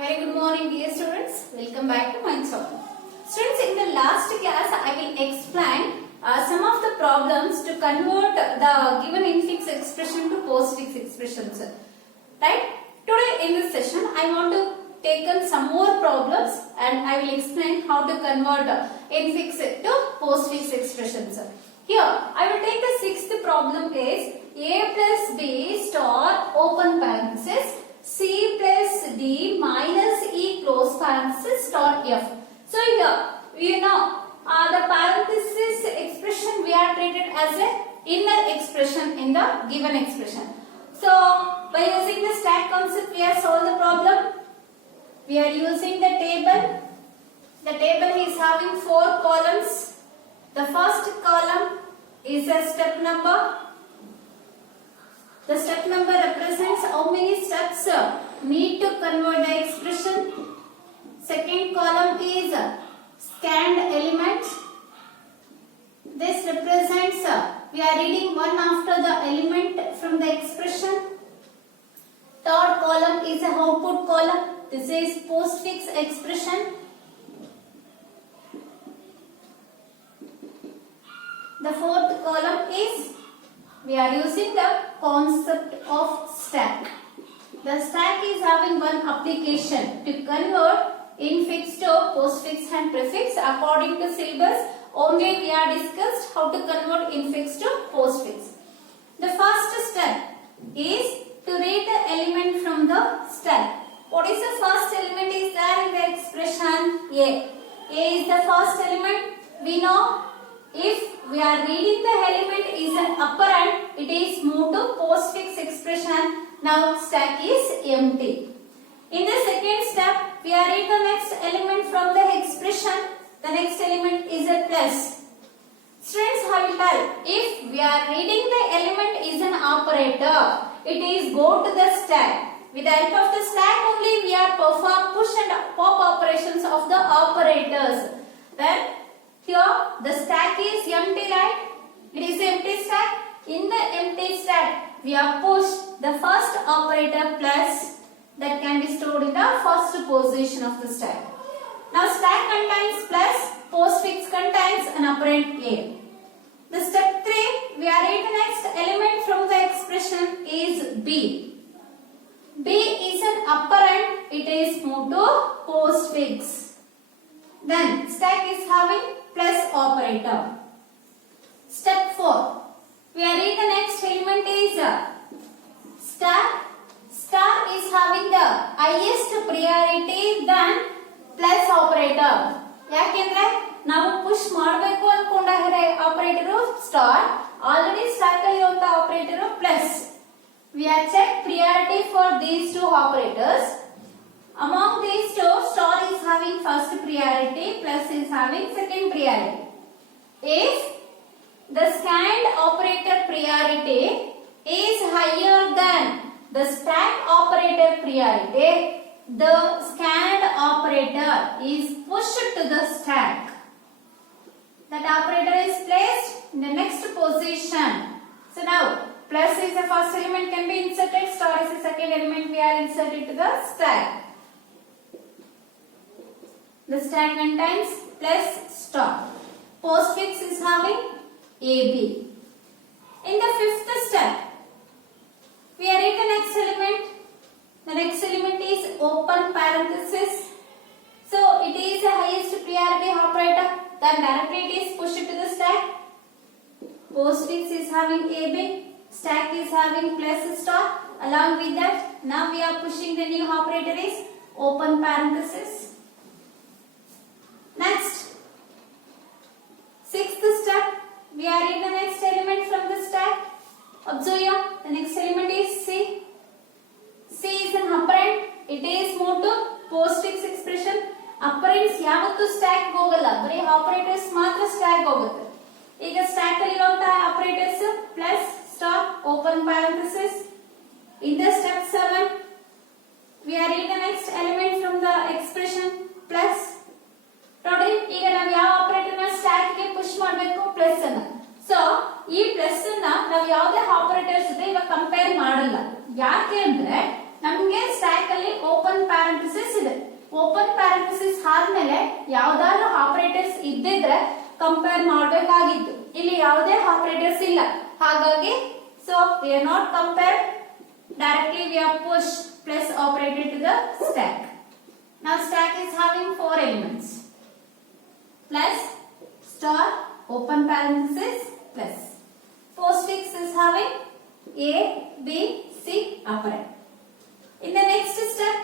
Very good morning, dear students. Welcome back to my channel. Students, in the last class, I will explain some of the problems to convert the given infix expression to postfix expressions. Right? Today in this session, I want to take on some more problems and I will explain how to convert infix to postfix expressions. Here, I will take the sixth problem is a plus b star open parenthesis c plus d minus e close parenthesis star f. So here, we know the parenthesis expression we are treated as a inner expression in the given expression. So by using the stack concept, we have solved the problem. We are using the table. The table is having 4 columns. The first column is a step number. The step number represents how many steps need to convert the expression. Second column is scanned element. This represents we are reading one after the element from the expression. Third column is a output column. This is postfix expression. The fourth column is we are using the concept of stack. The stack is having one application to convert infix to postfix and prefix according to syllabus. Only we are discussed how to convert infix to postfix. The first step is to read the element from the stack. What is the first element is there in the expression? A. A is the first element. We know if we are reading the element is an operand, it is moved to postfix expression. Now stack is empty. In the second step, we are reading the next element from the expression. The next element is a plus. Students, I will tell, if we are reading the element is an operator, it is go to the stack. With the help of the stack only, we are perform push and pop operations of the operators. Then here the stack is empty, right? It is empty stack. In the empty stack, we have pushed the first operator plus that can be stored in the first position of the stack. Now stack contains plus, postfix contains an operand A. The step 3, we are reading the next element from the expression is B. B is an operand, it is moved to postfix. Then stack is having plus operator. Step 4. We are reading the next element is star. Star is having the highest priority than plus operator. ಯಾಕೆಂದ್ರೆ ನಾವು push ಮಾಡಬೇಕು ಅಂದ್ಕೊಂಡಾರೆ operator star already stock ಅಲ್ಲಿ ಇರುವಂತ operator plus. We have checked priority for these two operators. Among these two, star is having first priority, plus is having second priority. If the scanned operator priority is higher than the stack operator priority, the scanned operator is pushed to the stack. That operator is placed in the next position. So now, plus is the first element can be inserted, star is the second element we are inserted to the stack. The stack contains plus star. Postfix is having AB. In the fifth step, we are reading the next element. The next element is open parenthesis. So it is the highest priority operator. Then directly it is pushed to the stack. Postfix is having AB. Stack is having plus star. Along with that, now we are pushing the new operator is open parenthesis. Next, sixth step, we are in the next element from the stack. Observe here, the next element is C. C is an operand. It is moved to postfix expression. Operands ಯಾವತ್ತೂ stack ಹೋಗಲ್ಲ, ಬರೀ operators ಮಾತ್ರ stack ಹೋಗುತ್ತೆ. ಈಗ stack ಅಲ್ಲಿ ಇರುವಂತಹ operators plus star open parenthesis. In the step 7, we are reading the next element from the expression plus. ನೋಡಿ ಈಗ ನಾವು ಯಾವ ಆಪರೇಟರ್ ನ ಸ್ಟ್ಯಾಕ್ ಗೆ ಪುಷ್ ಮಾಡಬೇಕು ಪ್ಲಸ್ ಅನ್ನ. ಸೊ ಈ ಪ್ಲಸ್ ಅನ್ನ ನಾವು ಯಾವುದೇ ಆಪರೇಟರ್ಸ್ ಜೊತೆ ಇವಾಗ ಕಂಪೇರ್ ಮಾಡಲ್ಲ. ಯಾಕೆ ಅಂದ್ರೆ ನಮಗೆ ಸ್ಟ್ಯಾಕ್ ಅಲ್ಲಿ ಓಪನ್ ಪ್ಯಾರಂಥೆಸಿಸ್ ಇದೆ. ಓಪನ್ ಪ್ಯಾರಂಥೆಸಿಸ್ ಆದ್ಮೇಲೆ ಯಾವ್ದಾದ್ರು ಆಪರೇಟರ್ಸ್ ಇದ್ದಿದ್ರೆ ಕಂಪೇರ್ ಮಾಡಬೇಕಾಗಿತ್ತು. ಇಲ್ಲಿ ಯಾವುದೇ ಆಪರೇಟರ್ಸ್ ಇಲ್ಲ, ಹಾಗಾಗಿ so we are not compared, directly we are push plus operated to the stack. Now stack is having 4 elements, plus star open parenthesis plus postfix is having a b c operand. In the next step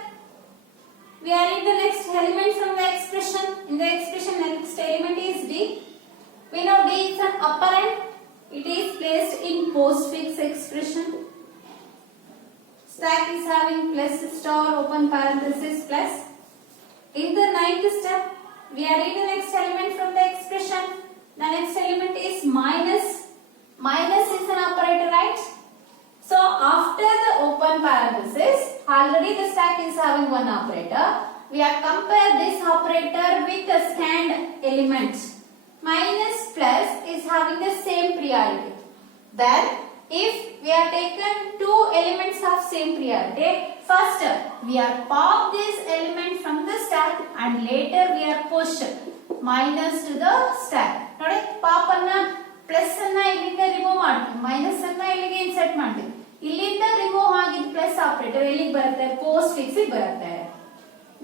we are in the next element from the expression. In the expression next element is d. We know d is an operand. It is placed in postfix expression. Stack is having plus star open parenthesis plus. In the ninth step, we are in the next element from the expression. The next element is minus. Minus is an operator, right? So after the open parenthesis, already the stack is having one operator. We are compare this operator with the scanned element. Minus plus is having the same priority. Then if we are taken two elements of same priority, first we are pop this element from the stack and later we are push minus to the stack. ನೋಡಿ pop ಅನ್ನ plus ಅನ್ನ ಇಲ್ಲಿಂದ remove ಮಾಡ್ತೀವಿ, minus ಅನ್ನ ಇಲ್ಲಿಗೆ insert ಮಾಡ್ತೀವಿ. ಇಲ್ಲಿಂದ remove ಆಗಿದ್ದ ಪ್ಲಸ್ ಆಪರೇಟರ್ ಎಲ್ಲಿಗೆ ಬರುತ್ತೆ? ಪೋಸ್ಟ್ ಫಿಕ್ಸ್ ಗೆ ಬರುತ್ತೆ.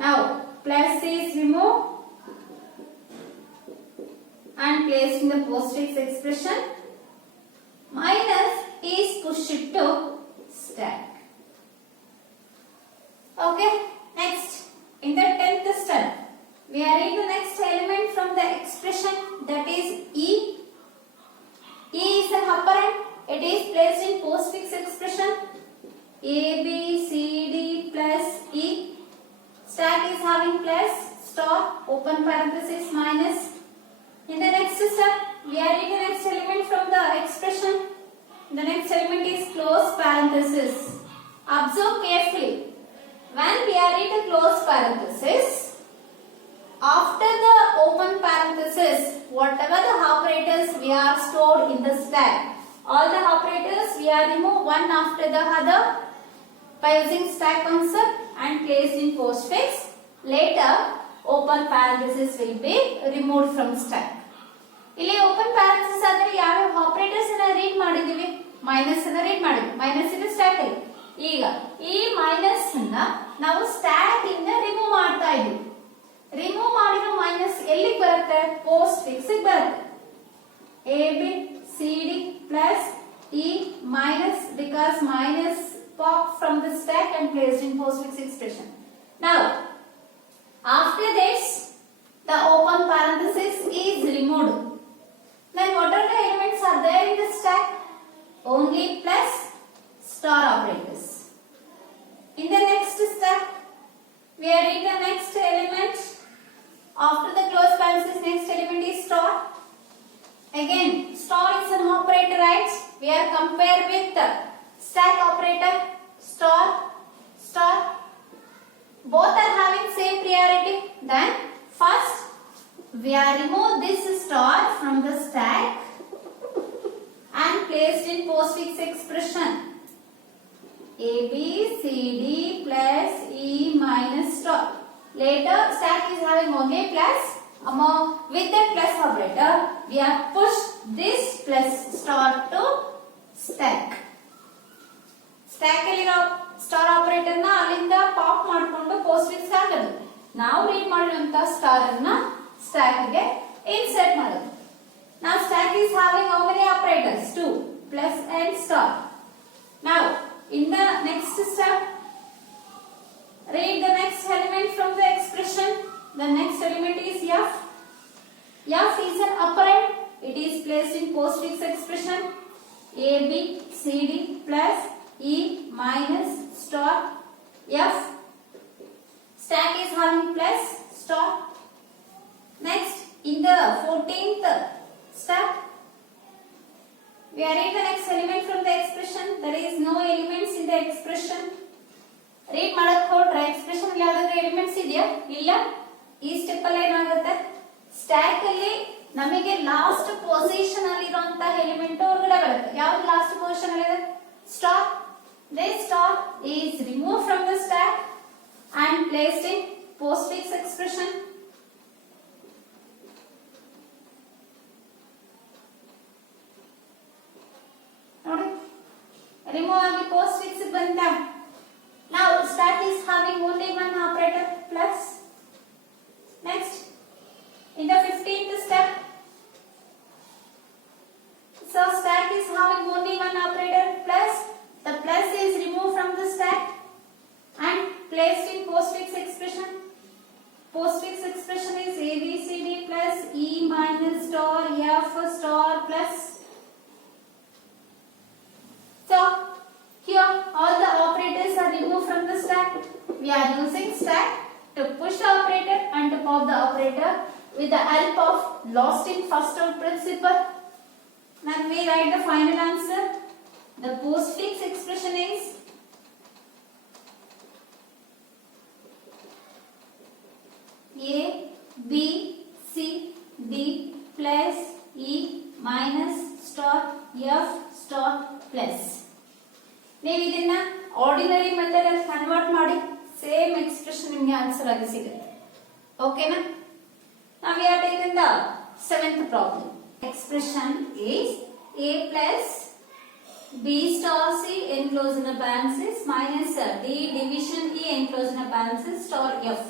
ನಾವು plus is remove and placed in the postfix expression. Minus is pushed to stack. Okay, next in the 10th step we are in the next element from the expression, that is e. E is an operand. It is placed in postfix expression. A b c d plus e. Stack is having plus star open parenthesis minus. In the next step, we are in the next element from the expression. The next element is close parenthesis. Observe carefully. When we are in the close parenthesis, after the open parenthesis, whatever the operators we are stored in the stack, all the operators we are remove one after the other by using stack concept and placed in postfix. Later, open parenthesis will be removed from stack. ಇಲ್ಲಿ open parenthesis ಆದ್ರೆ ಯಾವ operators ಅನ್ನ read ಮಾಡಿದೀವಿ? Minus ಅನ್ನ read ಮಾಡಿದ್ವಿ. Minus ಇದೆ stack ಅಲ್ಲಿ. ಈಗ ಈ ಮೈನಸ್ ಅನ್ನ ನಾವು ಸ್ಟ್ಯಾಕ್ ಇಂದ ರಿಮೂವ್ ಮಾಡ್ತಾ ಇದೀವಿ. ರಿಮೂವ್ ಮಾಡಿರೋ ಮೈನಸ್ ಎಲ್ಲಿಗೆ ಬರುತ್ತೆ? ಪೋಸ್ಟ್ ಫಿಕ್ಸ್ ಗೆ ಬರುತ್ತೆ. A B C D plus E minus, because minus pop from the stack and placed in post fix expression. Now after this the open parenthesis is removed. Then what are the elements are there in the stack? Only plus star operators. In the next step, we are in the next element. After the close parenthesis, next element is star. Again, star is an operator, right? We are compared with the stack operator, star, star. Both are having same priority. Then first we are remove this star from the stack and placed in postfix expression. A B C D plus E minus star. Later stack is having only plus. With that plus operator we are push this plus star to stack. Stack ಅಲ್ಲಿರೋ star operator ನ ಅಲ್ಲಿಂದ pop ಮಾಡಿಕೊಂಡು ಪೋಸ್ಟ್ಫಿಕ್ಸ್ ಹಾಕೋದು. ನಾವು read ಮಾಡಿರುವಂತ star ಅನ್ನ stack ಗೆ insert ಮಾಡೋದು. Now stack is having how many operators? 2 plus and star. Now in the next step, read the next element from the expression. The next element is f. F is an operand. It is placed in postfix expression. A B C D plus E minus star F. Stack is having plus star. Next, in the 14th step, we are in the next element from the expression. There is no elements in the expression. Read ಮಾಡಕ್ಕೆ ಹೊರಟ್ರೆ expression ಅಲ್ಲಿ ಯಾವ್ದಾದ್ರು elements ಇದೆಯಾ? ಇಲ್ಲ. ಈ step ಅಲ್ಲಿ ಏನಾಗುತ್ತೆ? Stack ಅಲ್ಲಿ ನಮಗೆ ಲಾಸ್ಟ್ ಪೊಸಿಷನ್ ಅಲ್ಲಿ ಇರುವಂತ ಎಲಿಮೆಂಟ್ ಹೊರಗಡೆ ಬರುತ್ತೆ. ಯಾವ್ದು ಲಾಸ್ಟ್ ಪೊಸಿಷನ್ ಅಲ್ಲಿ ಇದೆ? Star. This star is removed from the stack and placed in expression. ನೋಡಿ remove ಆಗಿ postfix ಬಂತ. Now stack is having only one operator plus. Next, in the 15th step, so stack is having only one operator plus. The plus is removed from the stack and placed in postfix expression. Postfix expression is ABCD plus E minus star F star plus. So here all the operators are removed from the stack. We are using stack to push the operator and to pop the operator with the help of lost in first out principle. Now we write the final answer. The postfix expression is A, B, C, D plus E minus star F star plus. ನೀವು ಇದನ್ನ ordinary method ಅಲ್ಲಿ convert ಮಾಡಿ same expression ನಿಮಗೆ answer ಆಗಿ ಸಿಗುತ್ತೆ. ಓಕೆನಾ? Now we are taking the 7th problem. Expression is A plus B star C enclosed in a parenthesis minus D division E enclosed in a parenthesis star F.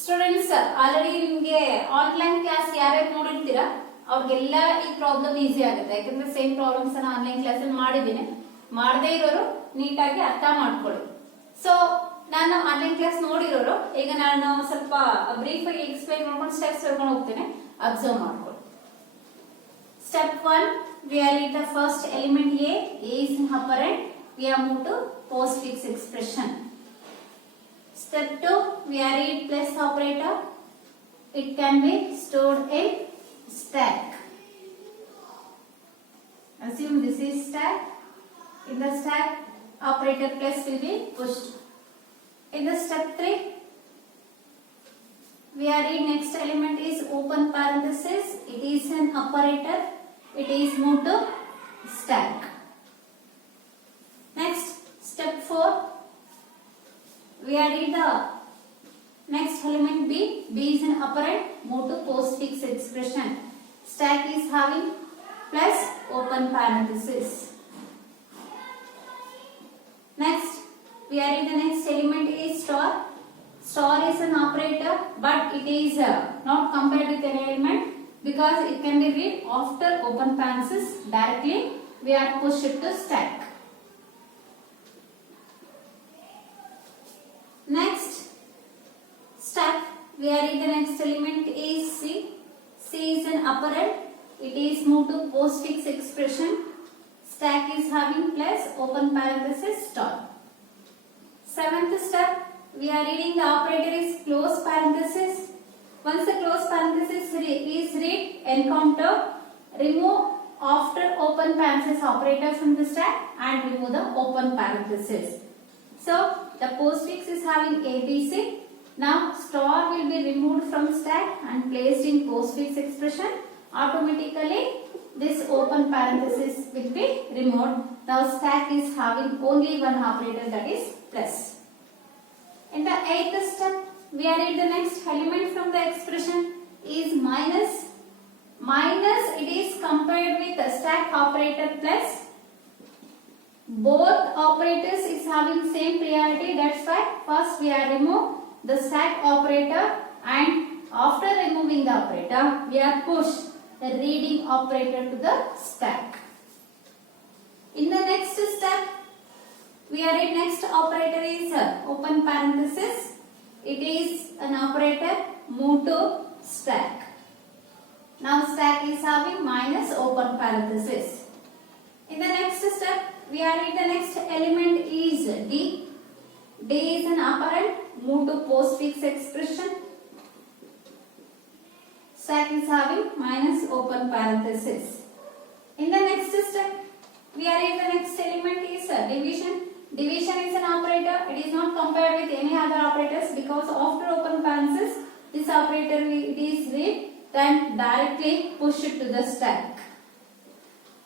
Students already ನಿಮಗೆ online class ಯಾರ್ಯಾರು ನೋಡಿರ್ತೀರಾ ಅವ್ರಿಗೆಲ್ಲ ಈ problem easy ಆಗುತ್ತೆ. ಯಾಕಂದ್ರೆ same problems ಅನ್ನ online class ಅಲ್ಲಿ ಮಾಡಿದ್ದೀನಿ. ಮಾಡದೇ ಇರೋರು ನೀಟಾಗಿ ಅರ್ಥ ಮಾಡ್ಕೊಳ್ಳಿ. ಸೊ ನಾನು ಆನ್ಲೈನ್ ಕ್ಲಾಸ್ ನೋಡಿರೋರು ಈಗ ನಾನು ಸ್ವಲ್ಪ ಬ್ರೀಫ್ ಆಗಿ ಎಕ್ಸ್ಪ್ಲೈನ್ ಮಾಡ್ಕೊಂಡು ಸ್ಟೆಪ್ಸ್ ಹೇಳ್ಕೊಂಡು ಹೋಗ್ತೇನೆ, ಅಬ್ಸರ್ವ್ ಮಾಡ್ಕೊಳ್ಳಿ. Step 1, we are in the first element A is an operand. We are moved to postfix expression. Step 2, we are in plus operator. It can be stored in stack. Assume this is stack. In the stack, operator plus will be pushed. In the step 3, we are in next element is open parenthesis. It is an operator. It is moved to stack. Next, step 4, we are in the next element B. B is an operand. Move to postfix expression. Stack is having plus open parenthesis. Next, we are in the next element is star. Star is an operator, but it is not compared with an element because it can be read after open parenthesis directly. We are pushed it to stack. Next, stack. We are in the next element is C. C is an operand. It is moved to postfix expression. Stack is having plus open parenthesis star. 7th step, we are reading the operator is close parenthesis. Once the close parenthesis is read, encounter, remove after open parenthesis operator from the stack and remove the open parenthesis. So the postfix is having ABC. Now star will be removed from stack and placed in postfix expression. Automatically this open parenthesis will be removed. Now stack is having only one operator, that is plus. In the 8th step, we are in the next element from the expression is minus. Minus, it is compared with the stack operator plus. Both operators is having same priority. That's why first we are remove the stack operator and after removing the operator, we are push the reading operator to the stack. In the next step, we are in next operator is open parenthesis. It is an operator move to stack. Now stack is having minus open parenthesis. In the next step, we are in the next element is D. D is an operand move to postfix expression. Stack is having minus open parenthesis. In the next step, we are in the next element is division. Division is an operator. It is not compared with any other operators because after open parenthesis, this operator it is read, then directly push it to the stack.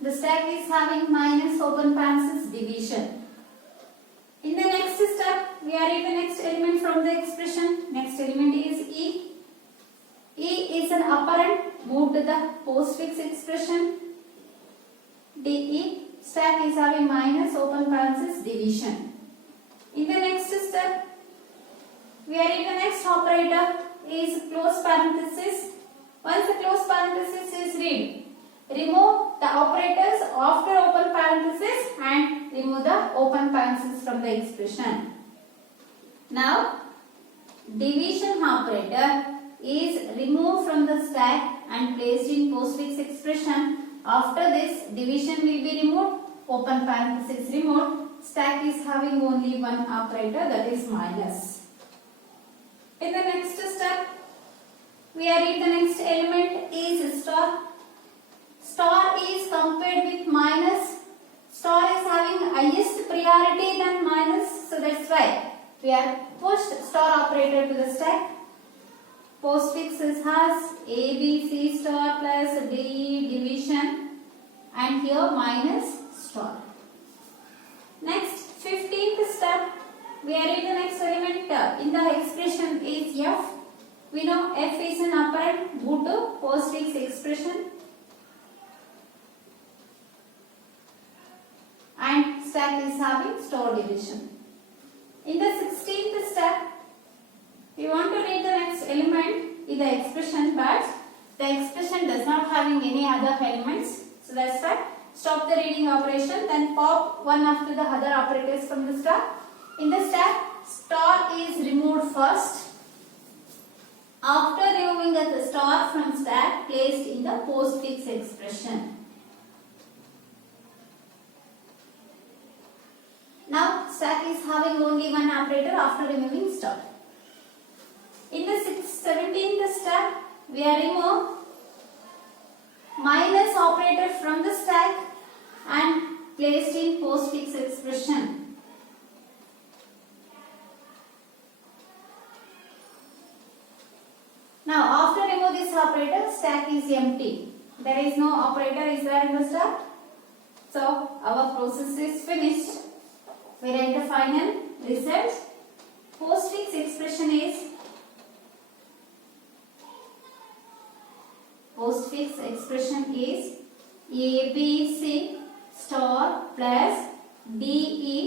The stack is having minus open parenthesis division. In the next step, we are in the next element from the expression. Next element is operand, move to the postfix expression. DE, stack is having minus open parenthesis division. In the next step, we are in the next operator is close parenthesis. Once the close parenthesis is read, remove the operators after open parenthesis and remove the open parenthesis from the expression. Now, division operator is removed from the stack and placed in postfix expression. After this, division will be removed, open parenthesis removed, stack is having only one operator, that is minus. In the next step, we are in the next element is star. Star is compared with minus. Star is having highest priority than minus, so that's why we are pushed star operator to the stack. Postfix has A, B, C star plus D, E division, and here minus star. Next, 15th step, we are in the next element in the expression is F. We know F is an operand, go to postfix expression. And stack is having star division. In the 16th step, we want to read the next element in the expression, but the expression does not having any other elements. So that's why stop the reading operation, then pop one after the other operators from the stack. In the stack, star is removed first. After removing the star from stack, placed in the postfix expression. Now stack is having only one operator after removing star. In the 17th step, we are remove minus operator from the stack and placed in postfix expression. Now after remove this operator, stack is empty. There is no operator is there in the stack. So our process is finished. We write the final result. Postfix expression is ABC star plus DE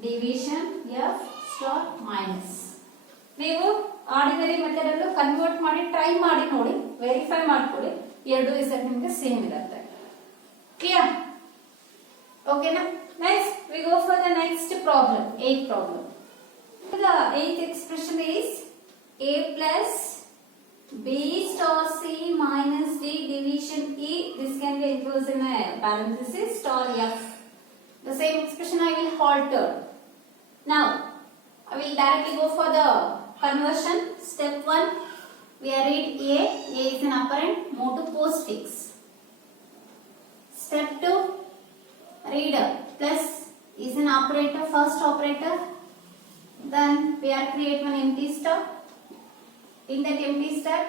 division F star minus. ನೀವು ordinary method ಅನ್ನು convert ಮಾಡಿ try ಮಾಡಿ ನೋಡಿ, verify ಮಾಡ್ಕೊಳ್ಳಿ, ಎರಡು result ನಿಮಗೆ same ಇರುತ್ತೆ. Clear? ಓಕೆನಾ? Next, we go for the next problem, 8th problem. The 8th expression is A plus B star C minus D division E. This can be enclosed in a parenthesis star F. The same expression I will alter. Now, I will directly go for the conversion. Step 1, we are read A. A is an operand, move to postfix. Step 2, reader plus is an operator, first operator. Then we are create one empty star. In that empty stack,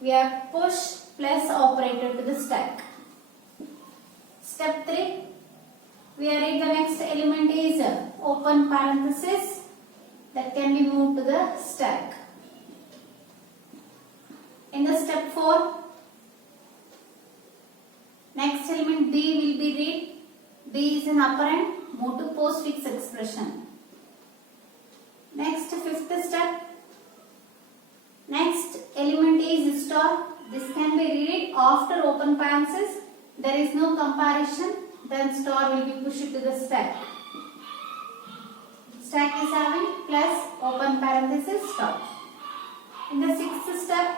we are push plus operator to the stack. Step 3, we are read the next element is open parenthesis that can be moved to the stack. In the step 4, next element B will be read. B is an operand, move to postfix expression. Next, 5th step. Next element is star. This can be read after open parenthesis. There is no comparison. Then star will be pushed to the stack. Stack is having plus open parenthesis star. In the 6th step,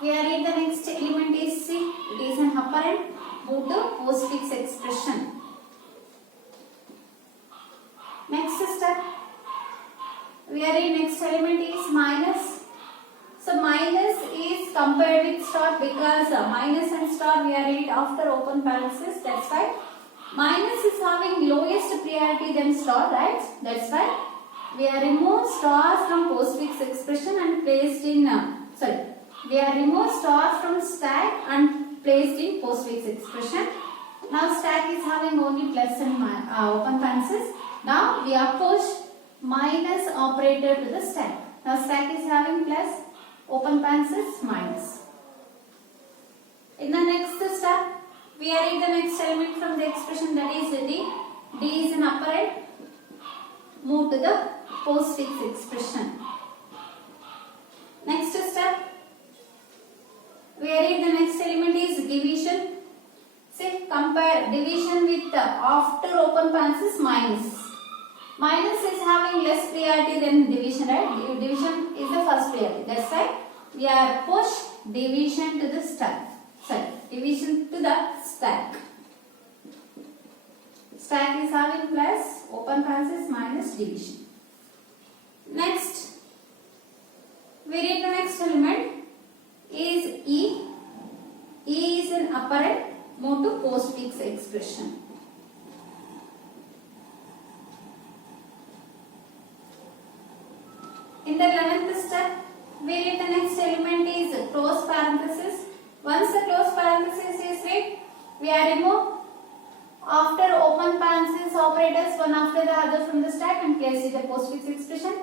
we are read the next element is C. It is an operand, move to postfix expression. Next step, we are in next element is minus. So minus is compared with star because minus and star we are read after open parenthesis. That's why minus is having lowest priority than star, right? That's why we are remove star from postfix expression and placed in we are remove star from stack and placed in postfix expression. Now stack is having only plus and open parenthesis. Now we are push minus operator to the stack. Now stack is having plus open parenthesis minus. We are in the next element from the expression, that is D. D is an operand. Move to the postfix expression. Next step. We are in the next element is division. See, compare division with the after open parenthesis minus. Minus is having less priority than division, right? Division is the first priority. That's why we are push division to the stack. Sorry, division to the stack. Stack is having plus open parenthesis minus division. Next, we read the next element is E. E is an operand. Move to postfix expression. In the 11th step, we read the next element is close parenthesis. Once the close parenthesis is read, we are remove after open parenthesis operators one after the other from the stack and place in the postfix expression.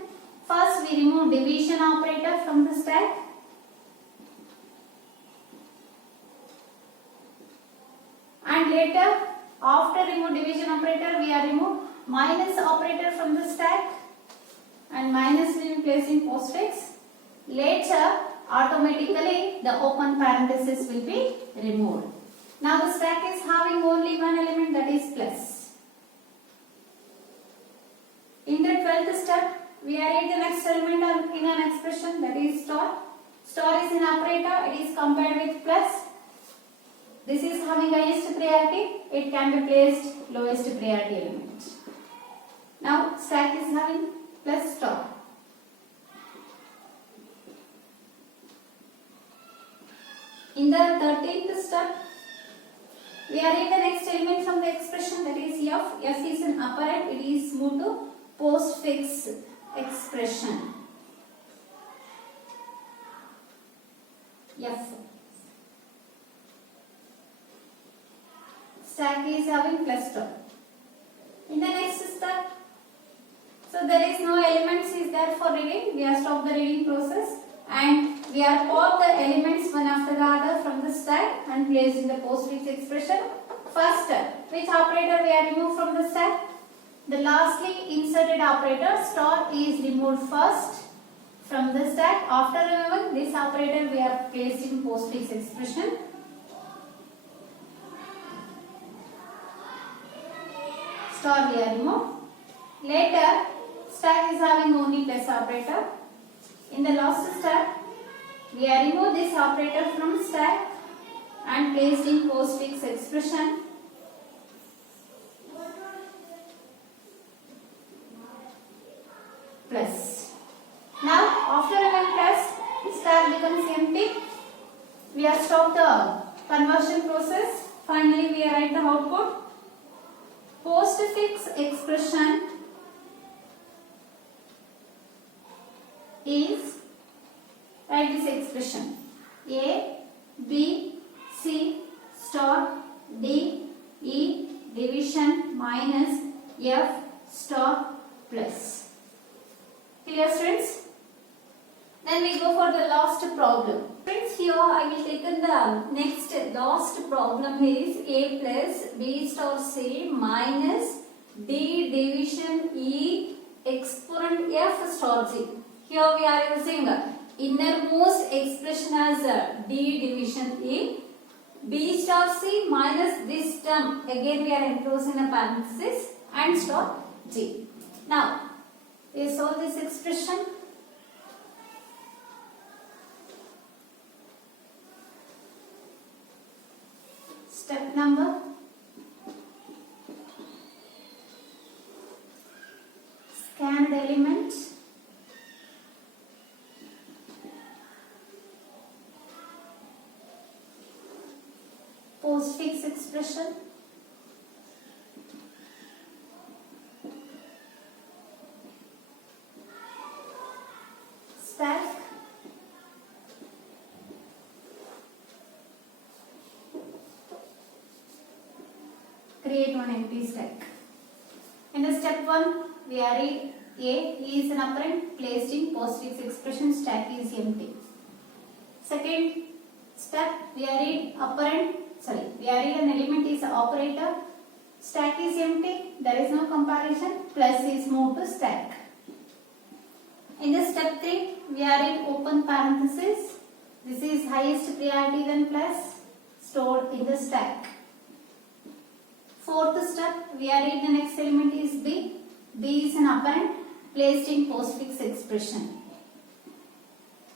First, we remove division operator from the stack. And later, after remove division operator, we are remove minus operator from the stack. And minus will be placed in postfix. Later, automatically the open parenthesis will be removed. Now the stack is having only one element, that is plus. In the 12th step, we are at the next element in an expression, that is star. Star is an operator, it is compared with plus. This is having highest priority, it can be placed lowest priority element. Now stack is having plus star. In the 13th step, we are in the next element from the expression, that is F. F is an operand, it is moved to postfix expression. F. Stack is having plus star. In the next step, so there is no elements is there for reading. We have stopped the reading process and we are pop the elements one after the other from the stack and placed in the postfix expression. First, which operator we are removed from the stack? The lastly inserted operator star is removed first from the stack. After removing this operator, we are placed in postfix expression. Star we are removed. Later, stack is having only plus operator. In the last step, we are remove this operator from stack and placed in postfix expression. Plus. Now, after removing plus, stack becomes empty. We have stopped the conversion process. Finally, we are at the output. Postfix expression is, write this expression, A, B, C, star, D, E, division minus F star plus. Clear, students? Then we go for the last problem. Friends, here I will take the next last problem is A plus B star C minus D division E exponent F star G. Here we are using innermost expression as D division E, B star C minus this term, again we are enclosing a parenthesis, and star G. Now, we solve this expression. Step number scanned element, postfix expression, stack, create one empty stack. In the step 1, we are in A is an operand placed in postfix expression, stack is empty. Second step, we are in operand we are read an element is operator, stack is empty, there is no comparison, plus is moved to stack. In the step 3, we are in open parenthesis. This is highest priority then plus stored in the stack. Fourth step, we are in the next element is B. B is an operand placed in postfix expression.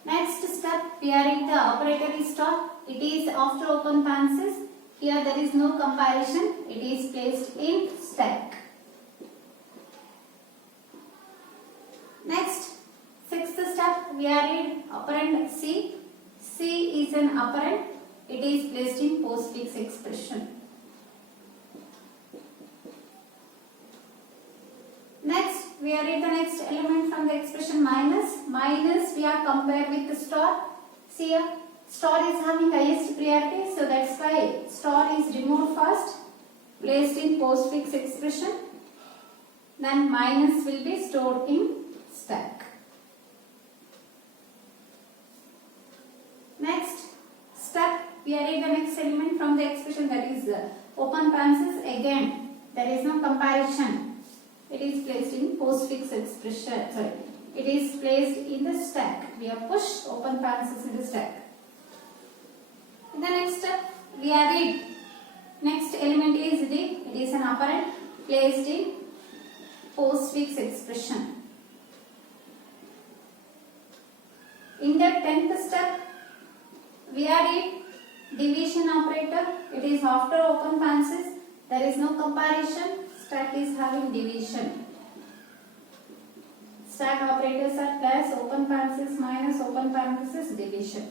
Next step, we are in the operator is star. It is after open parenthesis. Here there is no comparison. It is placed in stack. Next, sixth step, we are in operand C. C is an operand. It is placed in postfix expression. Next, we are in the next element from the expression minus. Minus we are compared with the star. See here, star is having highest priority, so that's why star is removed first, placed in postfix expression. Then minus will be stored in stack. Next step, we are in the next element from the expression, that is open parenthesis. Again, there is no comparison. It is placed in postfix expression. It is placed in the stack. We have pushed open parenthesis in the stack. In the next step, we are read. Next element is D. It is an operand placed in postfix expression. In the 10th step, we are in division operator. It is after open parenthesis. There is no comparison. Stack is having division. Stack operators are plus open parenthesis minus open parenthesis division.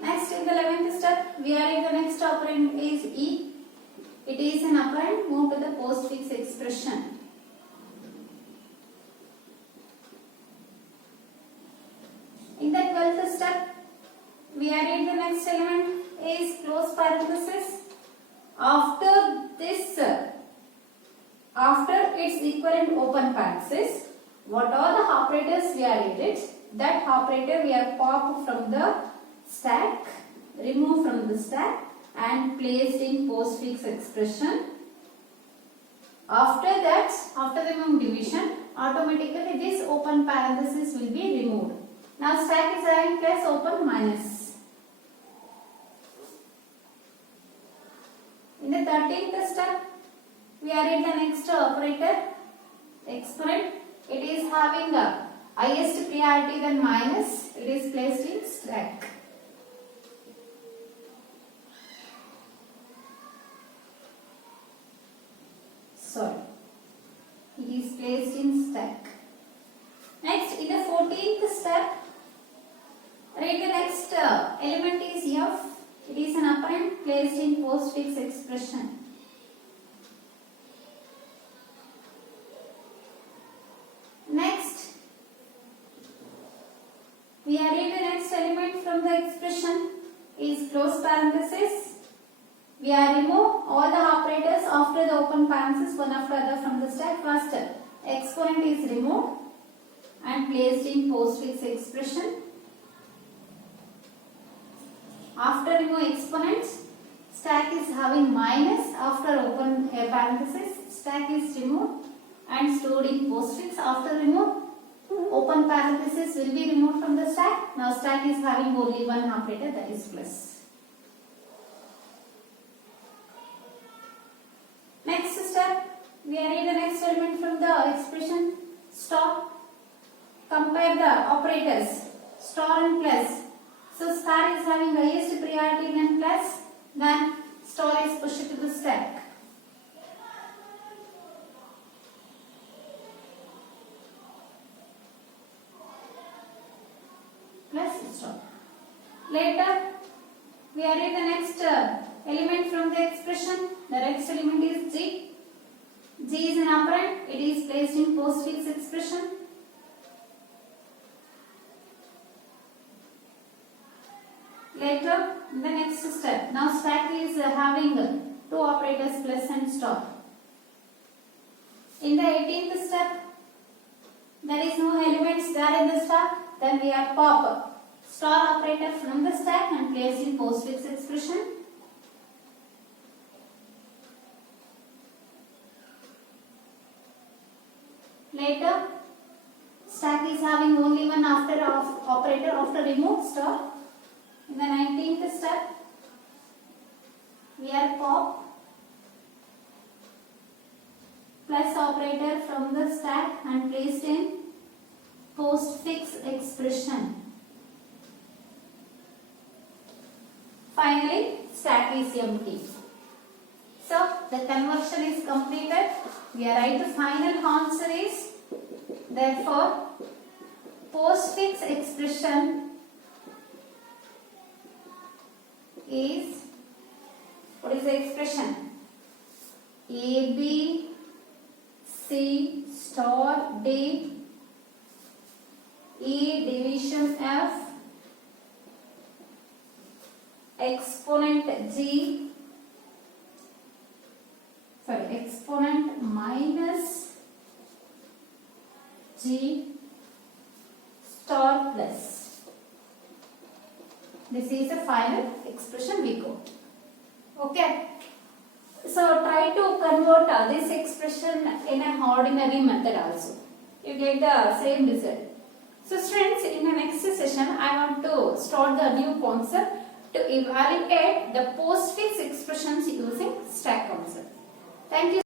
Next, in the 11th step, we are in the next operand is E. It is an operand moved to the postfix expression. In the 12th step, we are in the next element is close parenthesis. After this, after its equivalent open parenthesis, what are the operators we are read? That operator we are popped from the stack, removed from the stack and placed in postfix expression. After that, after the division, automatically this open parenthesis will be removed. Now stack is having plus open minus. In the 13th step, we are in the next operator, exponent. It is having a highest priority than minus. It is placed in stack. It is placed in stack. Next, in the 14th step, read the next element is F. It is an operand placed in postfix expression. Next, we are in the next element from the expression is close parenthesis. We are remove all the operators after the open parenthesis one after other from the stack. First, exponent is removed and placed in postfix expression. After remove exponents, stack is having minus. After open parenthesis, stack is removed and stored in postfix. After remove, open parenthesis will be removed from the stack. Now stack is having only one operator, that is plus. Next step, we are in the next element from the expression star. Compare the operators star and plus. So star is having highest priority than plus, then star is pushed to the stack. Plus star. Later, we are in the next element from the expression. The next element is G. G is an operand. It is placed in postfix expression. Later, the next step. Now stack is having two operators plus and star. In the 18th step, there is no elements there in the stack. Then we are pop star operator from the stack and place in postfix expression. Later, stack is having only one operator after remove star. In the 19th step, we are pop plus operator from the stack and placed in postfix expression. Finally, stack is empty. So, the conversion is completed. We are right. The final answer is, therefore, postfix expression is, what is the expression? A, B, C star D E division F exponent G, exponent minus G star plus. This is the final expression we got. Okay. So try to convert this expression in an ordinary method also. You get the same result. So students, in the next session, I want to start the new concept to evaluate the postfix expressions using stack concept. Thank you.